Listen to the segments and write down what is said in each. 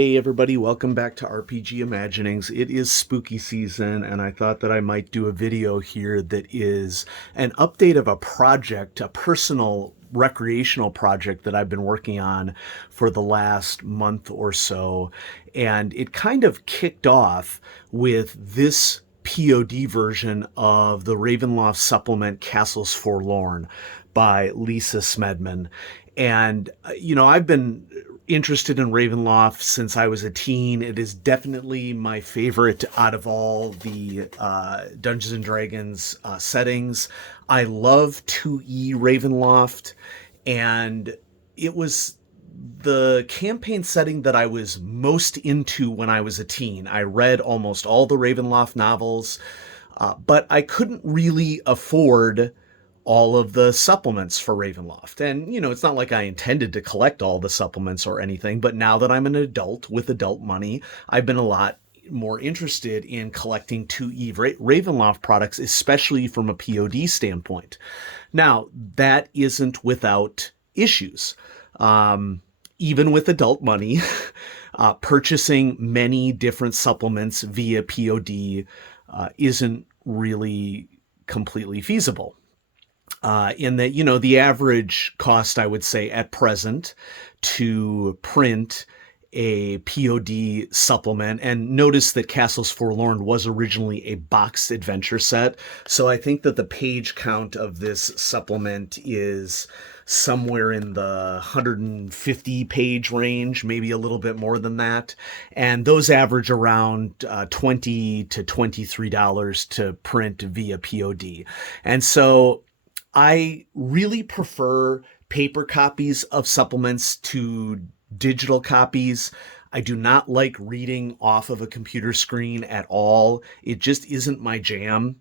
Hey everybody, welcome back to RPG Imaginings. It is spooky season, and I thought that I might do a video here that is an update of a project, a personal recreational project that I've been working on for the last month or so. And it kind of kicked off with this POD version of the Ravenloft supplement Castles Forlorn by Lisa Smedman. And, I've been interested in Ravenloft since I was a teen. It is definitely my favorite out of all the Dungeons and Dragons settings. I love 2E Ravenloft, and it was the campaign setting that I was most into when I was a teen. I read almost all the Ravenloft novels, but I couldn't really afford all of the supplements for Ravenloft. And, it's not like I intended to collect all the supplements or anything, but now that I'm an adult with adult money, I've been a lot more interested in collecting 2E Ravenloft products, especially from a POD standpoint. Now, that isn't without issues. Even with adult money, purchasing many different supplements via POD isn't really completely feasible. In that, the average cost, I would say, at present to print a POD supplement, and notice that Castles Forlorn was originally a boxed adventure set, so I think that the page count of this supplement is somewhere in the 150 page range, maybe a little bit more than that, and those average around $20 to $23 to print via POD. And so I really prefer paper copies of supplements to digital copies. I do not like reading off of a computer screen at all. It just isn't my jam.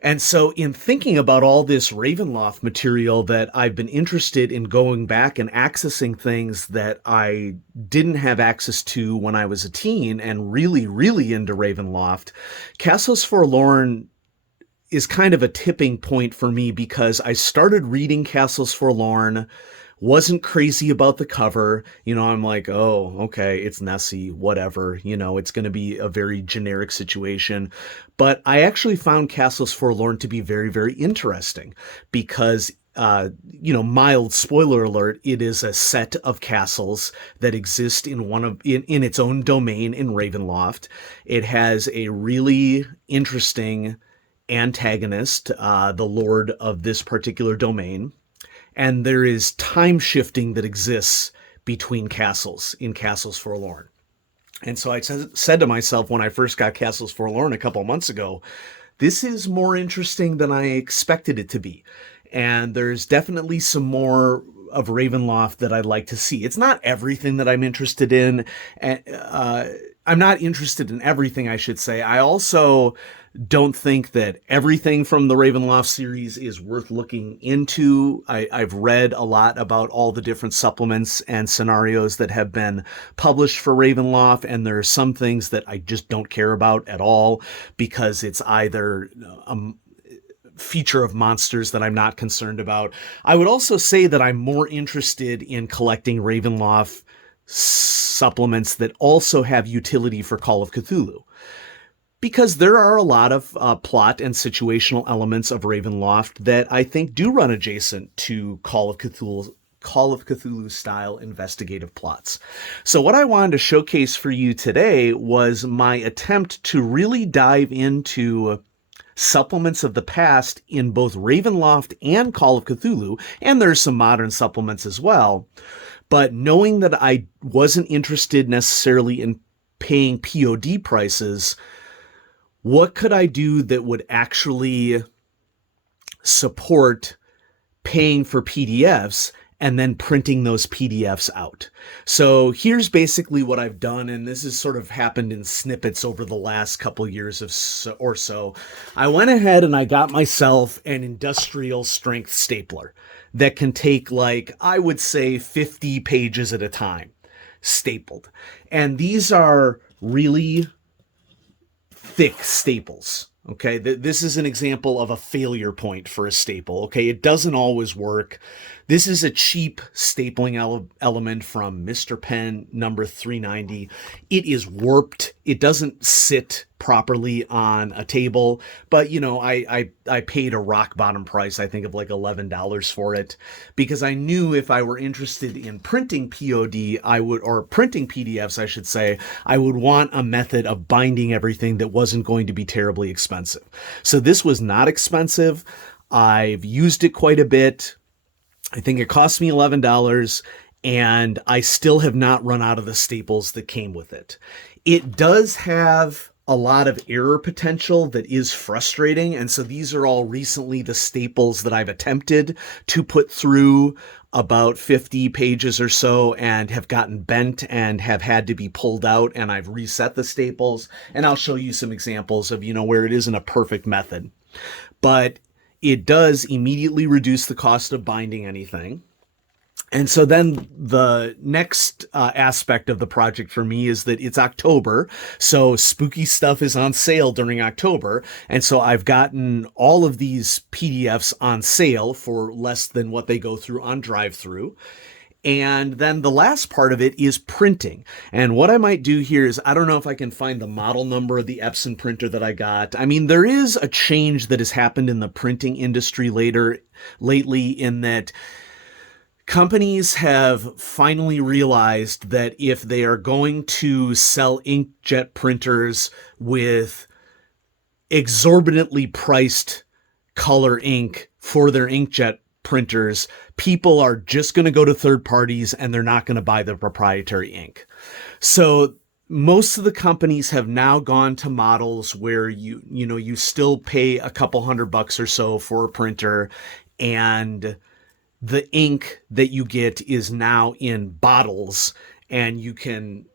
And so in thinking about all this Ravenloft material, that I've been interested in going back and accessing things that I didn't have access to when I was a teen and really, really into Ravenloft, Castles Forlorn is kind of a tipping point for me, because I started reading Castles Forlorn, wasn't crazy about the cover. I'm like, oh, okay, it's Nessie, whatever. It's going to be a very generic situation. But I actually found Castles Forlorn to be very, very interesting because, mild spoiler alert, it is a set of castles that exist in its own domain in Ravenloft. It has a really interesting antagonist, the lord of this particular domain, and there is time shifting that exists between castles in Castles Forlorn. And so I said to myself when I first got Castles Forlorn a couple of months ago, this is more interesting than I expected it to be. And there's definitely some more of Ravenloft that I'd like to see. It's not everything that I'm interested in. I'm not interested in everything, I should say. I also don't think that everything from the Ravenloft series is worth looking into. I've read a lot about all the different supplements and scenarios that have been published for Ravenloft, and there are some things that I just don't care about at all, because it's either a feature of monsters that I'm not concerned about. I would also say that I'm more interested in collecting Ravenloft supplements that also have utility for Call of Cthulhu, because there are a lot of plot and situational elements of Ravenloft that I think do run adjacent to Call of Cthulhu style investigative plots. So what I wanted to showcase for you today was my attempt to really dive into supplements of the past in both Ravenloft and Call of Cthulhu, and there's some modern supplements as well. But knowing that I wasn't interested necessarily in paying POD prices, what could I do that would actually support paying for PDFs and then printing those PDFs out? So here's basically what I've done, and this has sort of happened in snippets over the last couple years or so. I went ahead and I got myself an industrial strength stapler that can take, like, I would say 50 pages at a time stapled. And these are really thick staples. Okay, this is an example of a failure point for a staple. Okay, it doesn't always work. This is a cheap stapling element from Mr. Pen number 390. It is warped. It doesn't sit properly on a table, but you know, I paid a rock bottom price, I think of like $11 for it, because I knew if I were interested in printing POD, I would, or printing PDFs, I should say, I would want a method of binding everything that wasn't going to be terribly expensive. So this was not expensive. I've used it quite a bit. I think it cost me $11, and I still have not run out of the staples that came with it. It does have a lot of error potential that is frustrating, and so these are all recently the staples that I've attempted to put through about 50 pages or so and have gotten bent and have had to be pulled out, and I've reset the staples, and I'll show you some examples of, you know, where it isn't a perfect method. But it does immediately reduce the cost of binding anything. And so then the next aspect of the project for me is that it's October. So spooky stuff is on sale during October. And so I've gotten all of these PDFs on sale for less than what they go through on DriveThru. And then the last part of it is printing. And what I might do here is, I don't know if I can find the model number of the Epson printer that I got. I mean, there is a change that has happened in the printing industry lately in that companies have finally realized that if they are going to sell inkjet printers with exorbitantly priced color ink for their inkjet printers, people are just going to go to third parties and they're not going to buy the proprietary ink. So most of the companies have now gone to models where you still pay a couple $100 or so for a printer, and the ink that you get is now in bottles, and you can,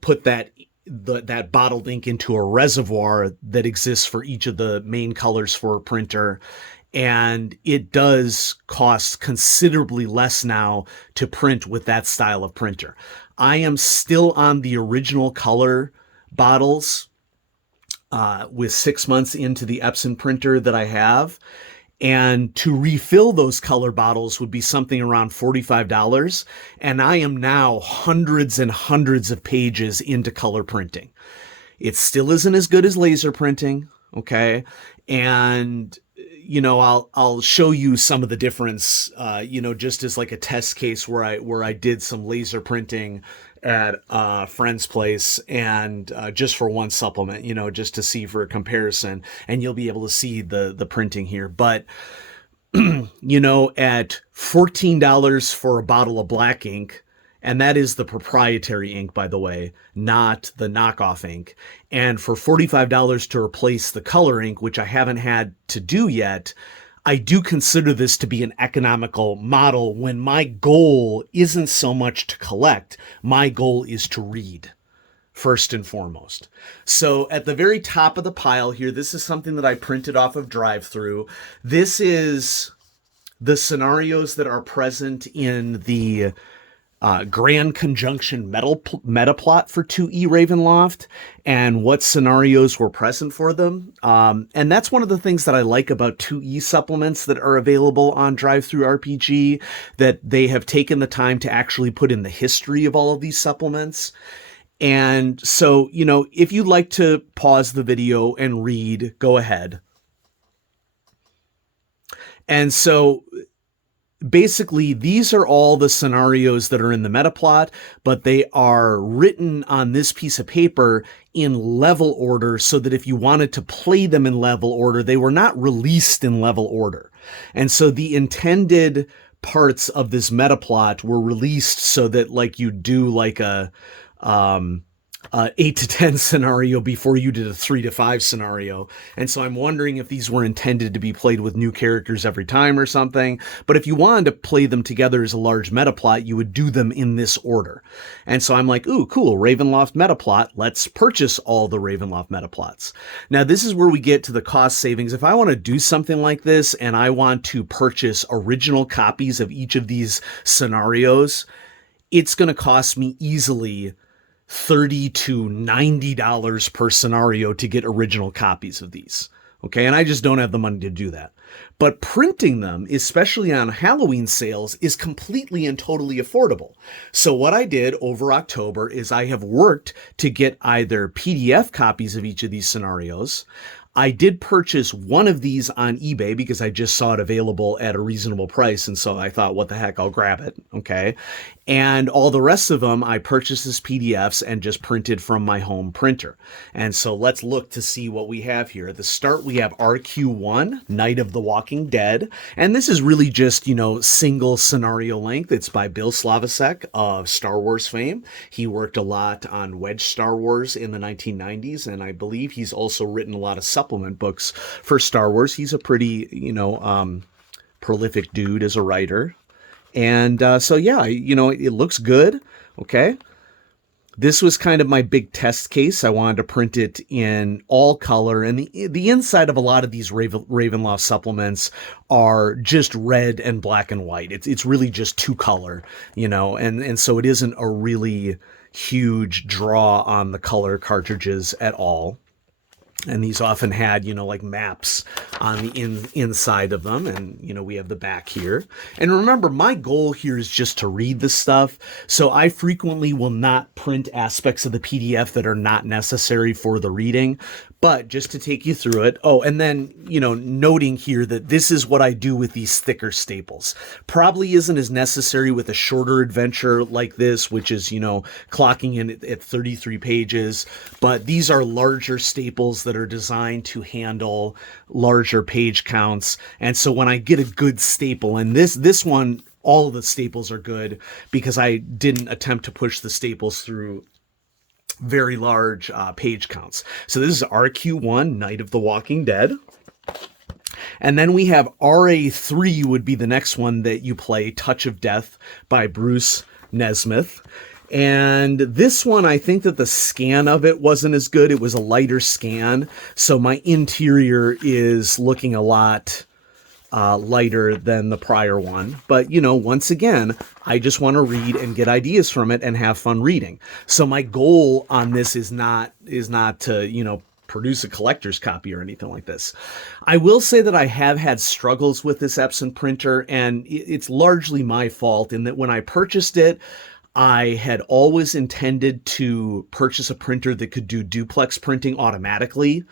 put that bottled ink into a reservoir that exists for each of the main colors for a printer. And it does cost considerably less now to print with that style of printer. I am still on the original color bottles with 6 months into the Epson printer that I have. And to refill those color bottles would be something around $45. And I am now hundreds and hundreds of pages into color printing. It still isn't as good as laser printing, okay? And I'll show you some of the difference, just as like a test case where I did some laser printing at a friend's place, and just for one supplement, just to see for a comparison, and you'll be able to see the printing here. But at $14 for a bottle of black ink, and that is the proprietary ink, by the way, not the knockoff ink. And for $45 to replace the color ink, which I haven't had to do yet, I do consider this to be an economical model when my goal isn't so much to collect. My goal is to read, first and foremost. So at the very top of the pile here, this is something that I printed off of DriveThru. This is the scenarios that are present in the Grand Conjunction meta plot for 2E Ravenloft, and what scenarios were present for them. And that's one of the things that I like about 2E supplements that are available on DriveThruRPG, that they have taken the time to actually put in the history of all of these supplements. And so, if you'd like to pause the video and read, go ahead. And so basically, these are all the scenarios that are in the meta plot, but they are written on this piece of paper in level order, so that if you wanted to play them in level order, they were not released in level order. And so the intended parts of this meta plot were released so that like you do like a 8 to 10 scenario before you did a 3 to 5 scenario. And so I'm wondering if these were intended to be played with new characters every time or something. But if you wanted to play them together as a large meta plot, you would do them in this order. And so I'm like, ooh, cool, Ravenloft meta plot. Let's purchase all the Ravenloft meta plots. Now, this is where we get to the cost savings. If I want to do something like this and I want to purchase original copies of each of these scenarios, it's going to cost me easily $30 to $90 per scenario to get original copies of these. Okay, and I just don't have the money to do that. But printing them, especially on Halloween sales, is completely and totally affordable. So what I did over October is I have worked to get either PDF copies of each of these scenarios. I did purchase one of these on eBay because I just saw it available at a reasonable price. And so I thought, what the heck, I'll grab it. Okay. And all the rest of them, I purchased as PDFs and just printed from my home printer. And so let's look to see what we have here. At the start, we have RQ1, Night of the Walking Dead. And this is really just, single scenario length. It's by Bill Slavicsek of Star Wars fame. He worked a lot on Wedge Star Wars in the 1990s. And I believe he's also written a lot of supplement books for Star Wars. He's a pretty, prolific dude as a writer. And so, yeah, it looks good. Okay. This was kind of my big test case. I wanted to print it in all color. And the inside of a lot of these Ravenloft supplements are just red and black and white. It's really just two color, and so it isn't a really huge draw on the color cartridges at all. And these often had, like maps on the inside of them. And, we have the back here. And remember, my goal here is just to read the stuff. So I frequently will not print aspects of the PDF that are not necessary for the reading. But just to take you through it. Oh, and then, noting here that this is what I do with these thicker staples. Probably isn't as necessary with a shorter adventure like this, which is, clocking in at 33 pages. But these are larger staples that are designed to handle larger page counts. And so when I get a good staple, and this one, all of the staples are good because I didn't attempt to push the staples through very large page counts. So this is RQ1, Night of the Walking Dead. And then we have RA3 would be the next one that you play, Touch of Death by Bruce Nesmith. And this one, I think that the scan of it wasn't as good. It was a lighter scan. So my interior is looking a lot lighter than the prior one. But, once again, I just want to read and get ideas from it and have fun reading. So my goal on this is not to, produce a collector's copy or anything like this. I will say that I have had struggles with this Epson printer, and it's largely my fault in that when I purchased it, I had always intended to purchase a printer that could do duplex printing automatically.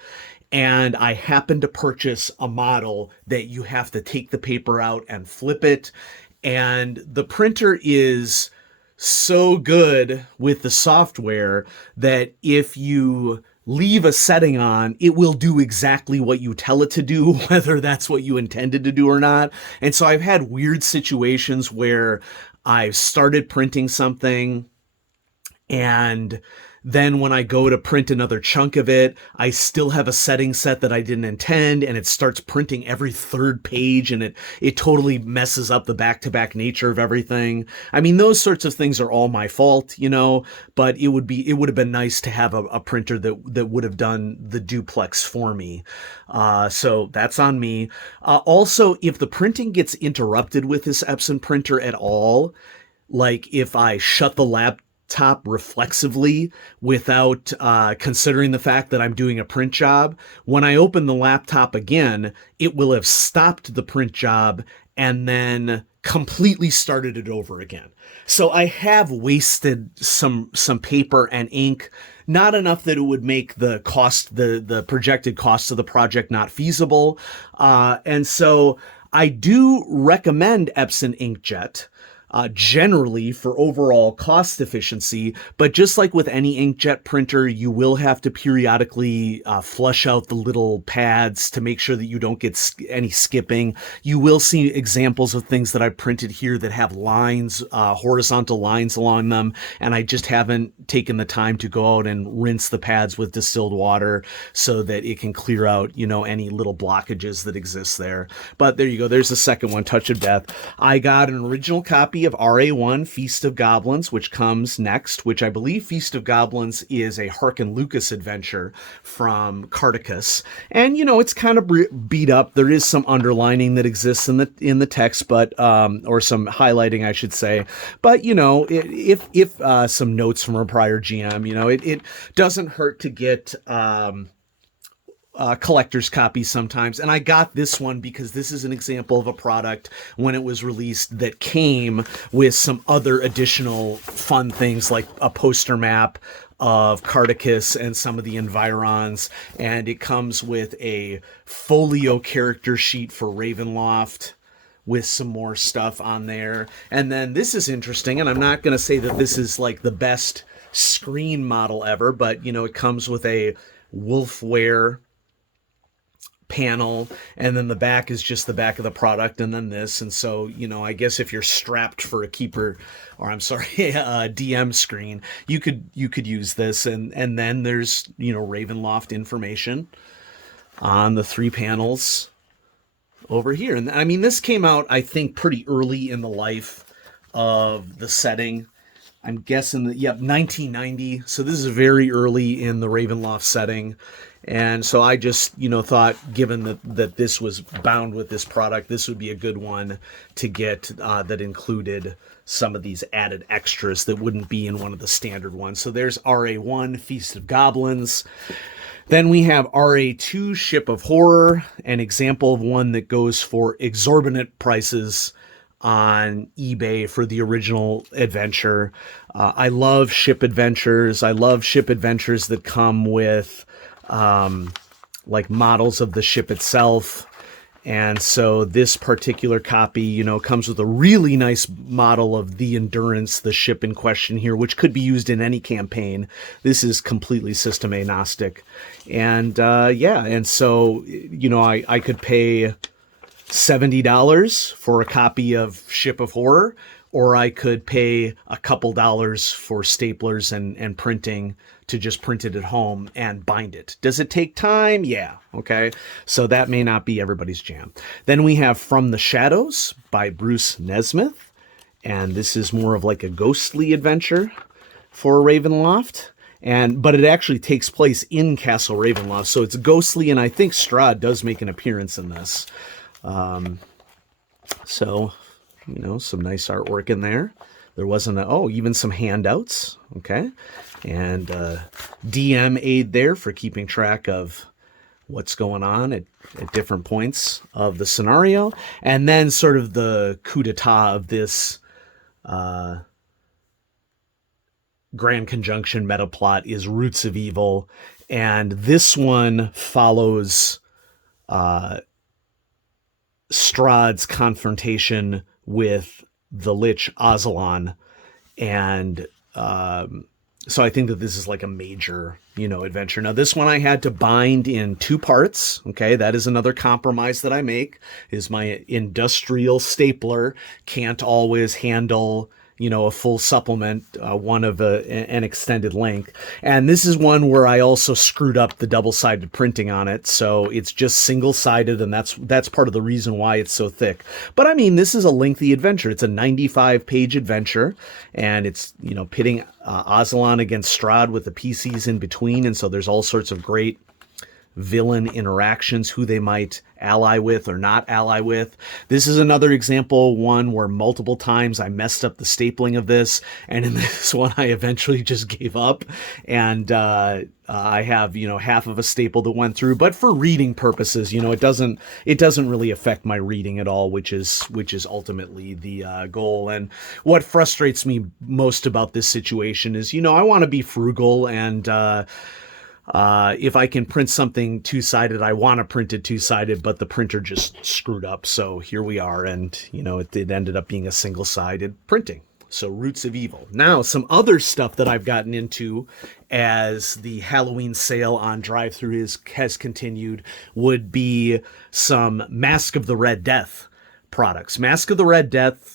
And I happened to purchase a model that you have to take the paper out and flip it. And the printer is so good with the software that if you leave a setting on, it will do exactly what you tell it to do, whether that's what you intended to do or not. And so I've had weird situations where I've started printing something, and then when I go to print another chunk of it, I still have a setting set that I didn't intend, and it starts printing every third page, and it totally messes up the back-to-back nature of everything. I mean, those sorts of things are all my fault, but it would have been nice to have a printer that would have done the duplex for me. So that's on me. Also, if the printing gets interrupted with this Epson printer at all, like if I shut the laptop reflexively without considering the fact that I'm doing a print job, when I open the laptop again, it will have stopped the print job and then completely started it over again. So I have wasted some paper and ink, not enough that it would make the cost, the projected cost of the project not feasible. And so I do recommend Epson inkjet. Generally for overall cost efficiency, but just like with any inkjet printer, you will have to periodically flush out the little pads to make sure that you don't get any skipping. You will see examples of things that I printed here that have lines, horizontal lines along them, and I just haven't taken the time to go out and rinse the pads with distilled water so that it can clear out, any little blockages that exist there. But there you go. There's the second one, Touch of Death. I got an original copy of RA1 Feast of Goblins, which comes next, which I believe Feast of Goblins is a Harkin Lucas adventure from Carticus. And, it's kind of beat up. There is some underlining that exists in the text, but, or some highlighting, I should say. But, if some notes from a prior GM, it doesn't hurt to get, collector's copies sometimes. And I got this one because this is an example of a product when it was released that came with some other additional fun things like a poster map of Cardicus and some of the environs. And it comes with a folio character sheet for Ravenloft with some more stuff on there. And then this is interesting, and I'm not going to say that this is like the best screen model ever, but you know, it comes with a wolfware panel, and then the back is just the back of the product, and then this. And so, you know, I guess if you're strapped for a keeper, or I'm sorry, a DM screen, you could use this. And then there's, you know, Ravenloft information on the 3 panels over here. And I mean, this came out, I think, pretty early in the life of the setting. I'm guessing that, 1990. So this is very early in the Ravenloft setting. And so I just, you know, thought, given that this was bound with this product, this would be a good one to get that included some of these added extras that wouldn't be in one of the standard ones. So there's RA1 Feast of Goblins. Then we have RA2 Ship of Horror, an example of one that goes for exorbitant prices on eBay for the original adventure. I love ship adventures. I love ship adventures that come with like models of the ship itself. And so this particular copy, you know, comes with a really nice model of the Endurance, the ship in question here, which could be used in any campaign. This is completely system agnostic. And and so, you know, I could pay $70 for a copy of Ship of Horror, or I could pay a couple dollars for staplers and printing to just print it at home and bind it. Does it take time? Yeah. Okay. So that may not be everybody's jam. Then we have From the Shadows by Bruce Nesmith. And this is more of like a ghostly adventure for Ravenloft. But it actually takes place in Castle Ravenloft. So it's ghostly, and I think Strahd does make an appearance in this. So, you know, some nice artwork in there. There wasn't even some handouts. Okay. And DM aid there for keeping track of what's going on at different points of the scenario. And then sort of the coup d'etat of this Grand Conjunction meta plot is Roots of Evil. And this one follows Strahd's confrontation with the Lich Ozalon. And so I think that this is like a major, you know, adventure. Now, this one I had to bind in 2 parts. Okay, that is another compromise that I make, is my industrial stapler can't always handle, you know, a full supplement, one of an extended length. And this is one where I also screwed up the double-sided printing on it. So it's just single-sided, and that's part of the reason why it's so thick. But I mean, this is a lengthy adventure. It's a 95-page adventure, and it's, you know, pitting Ozalon against Strahd with the PCs in between. And so there's all sorts of great villain interactions, who they might ally with or not ally with. This is another example, one where multiple times I messed up the stapling of this, and in this one I eventually just gave up, and I have, you know, half of a staple that went through, but for reading purposes, you know, it doesn't really affect my reading at all, which is ultimately the goal. And what frustrates me most about this situation is, you know, I want to be frugal, and if I can print something 2-sided, I want to print it 2-sided, but the printer just screwed up. So here we are. And, you know, it ended up being a single-sided printing. So Roots of Evil. Now, some other stuff that I've gotten into as the Halloween sale on DriveThru has continued would be some Mask of the Red Death products. Mask of the Red Death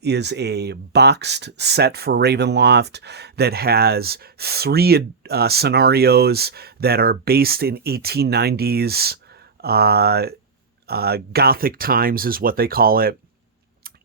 is a boxed set for Ravenloft that has 3 scenarios that are based in 1890s Gothic times is what they call it.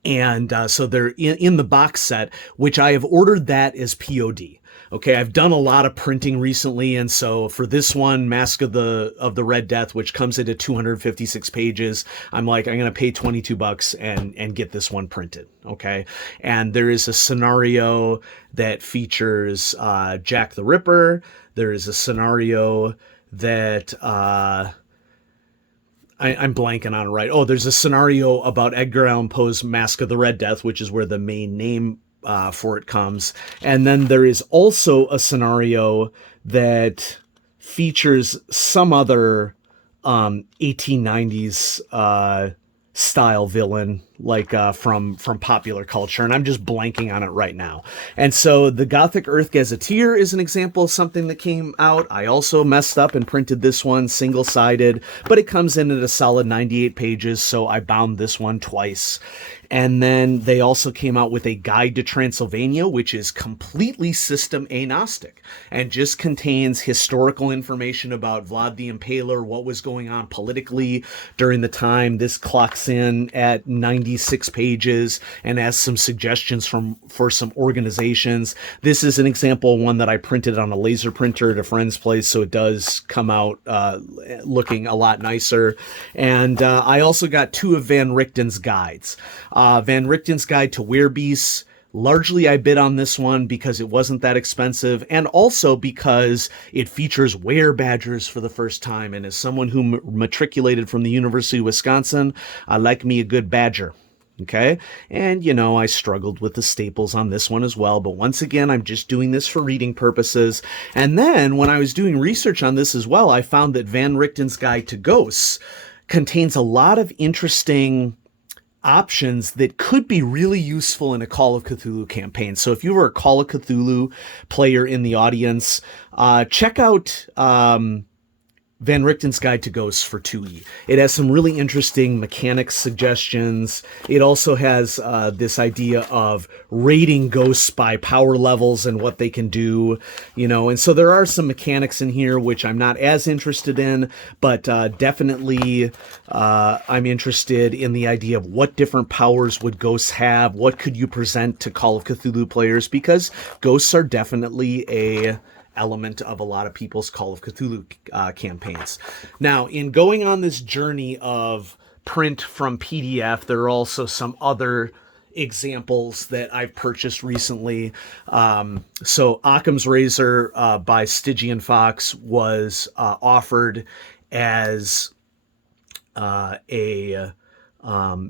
And so they're in the box set, which I have ordered that as POD. Okay, I've done a lot of printing recently, and so for this one, Mask of the Red Death, which comes into 256 pages, I'm going to pay $22 and get this one printed. Okay, and there is a scenario that features Jack the Ripper. There is a scenario that I'm blanking on it right. Oh, there's a scenario about Edgar Allan Poe's Masque of the Red Death, which is where the main name for it comes. And then there is also a scenario that features some other 1890s style villain, like from popular culture, and I'm just blanking on it right now. And so the Gothic Earth Gazetteer is an example of something that came out. I also messed up and printed this one single-sided, but it comes in at a solid 98 pages, so I bound this one twice. And then they also came out with a Guide to Transylvania, which is completely system agnostic and just contains historical information about Vlad the Impaler, what was going on politically during the time. This clocks in at 96 pages and has some suggestions for some organizations. This is an example one that I printed on a laser printer at a friend's place, so it does come out looking a lot nicer. And I also got two of Vanricktons' guides. Vanricktons' Guide to Werebeasts. Largely I bid on this one because it wasn't that expensive, and also because it features were-badgers for the first time. And as someone who matriculated from the University of Wisconsin, I like me a good badger. Okay. And, you know, I struggled with the staples on this one as well. But once again, I'm just doing this for reading purposes. And then when I was doing research on this as well, I found that Vanricktons' Guide to Ghosts contains a lot of interesting options that could be really useful in a Call of Cthulhu campaign. So if you were a Call of Cthulhu player in the audience, check out Vanricktons' Guide to Ghosts for 2E. It has some really interesting mechanics suggestions. It also has this idea of rating ghosts by power levels and what they can do, you know. And so there are some mechanics in here which I'm not as interested in, but definitely I'm interested in the idea of what different powers would ghosts have, what could you present to Call of Cthulhu players, because ghosts are definitely a element of a lot of people's Call of Cthulhu campaigns. Now, in going on this journey of print from PDF, there are also some other examples that I've purchased recently. So Occams Razor by Stygian Fox was offered as a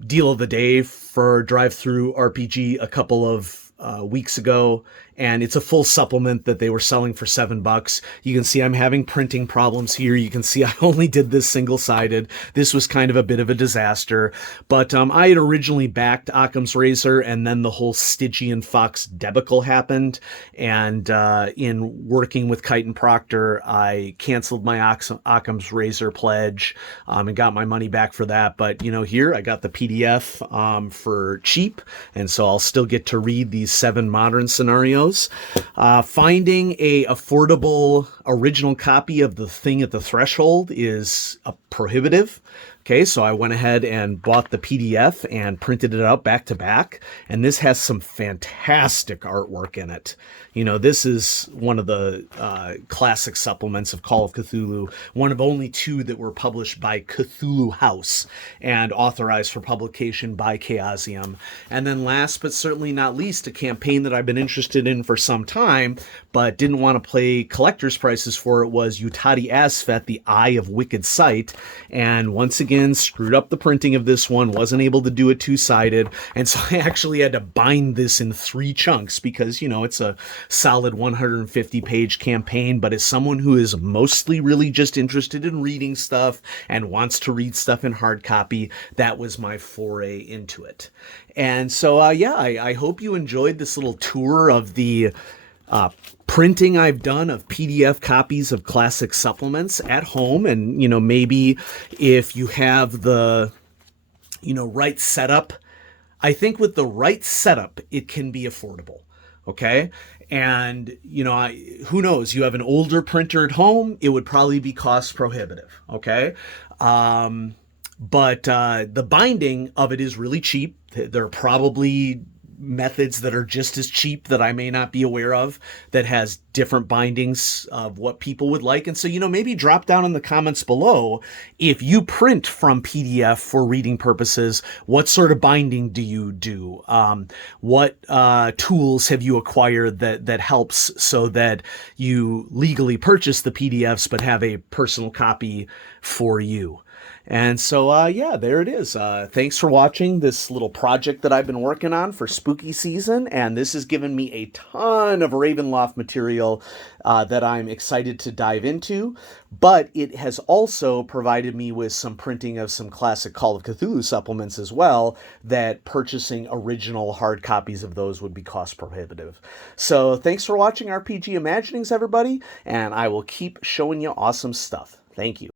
deal of the day for DriveThruRPG a couple of weeks ago, and it's a full supplement that they were selling for $7. You can see I'm having printing problems here. You can see I only did this single-sided. This was kind of a bit of a disaster, but I had originally backed Occam's Razor, and then the whole Stygian Fox debacle happened, and in working with Kite and Proctor, I canceled my Occam's Razor pledge and got my money back for that. But, you know, here I got the PDF for cheap, and so I'll still get to read these 7 modern scenarios. Finding a affordable original copy of The Thing at the Threshold is prohibitive. Okay, so I went ahead and bought the PDF and printed it out back to back, and this has some fantastic artwork in it. You know, this is one of the classic supplements of Call of Cthulhu, one of only 2 that were published by Cthulhu House and authorized for publication by Chaosium. And then last but certainly not least, a campaign that I've been interested in for some time, but didn't want to pay collector's prices for it, was Yutari Asfet, The Eye of Wicked Sight. And once again, screwed up the printing of this one, wasn't able to do it 2-sided, and so I actually had to bind this in 3 chunks because, you know, it's a solid 150-page campaign. But as someone who is mostly really just interested in reading stuff and wants to read stuff in hard copy, that was my foray into it. And so, yeah, I hope you enjoyed this little tour of the printing I've done of PDF copies of classic supplements at home. And, you know, maybe if you have the, you know, right setup, I think with the right setup, it can be affordable. Okay. And, you know, who knows, you have an older printer at home, it would probably be cost prohibitive. Okay. But the binding of it is really cheap. They're probably methods that are just as cheap that I may not be aware of that has different bindings of what people would like. And so, maybe drop down in the comments below if you print from PDF for reading purposes, what sort of binding do you do? What tools have you acquired that helps so that you legally purchase the PDFs but have a personal copy for you? And so, yeah, there it is. Thanks for watching this little project that I've been working on for spooky season. And this has given me a ton of Ravenloft material that I'm excited to dive into. But it has also provided me with some printing of some classic Call of Cthulhu supplements as well, that purchasing original hard copies of those would be cost prohibitive. So thanks for watching RPG Imaginings, everybody. And I will keep showing you awesome stuff. Thank you.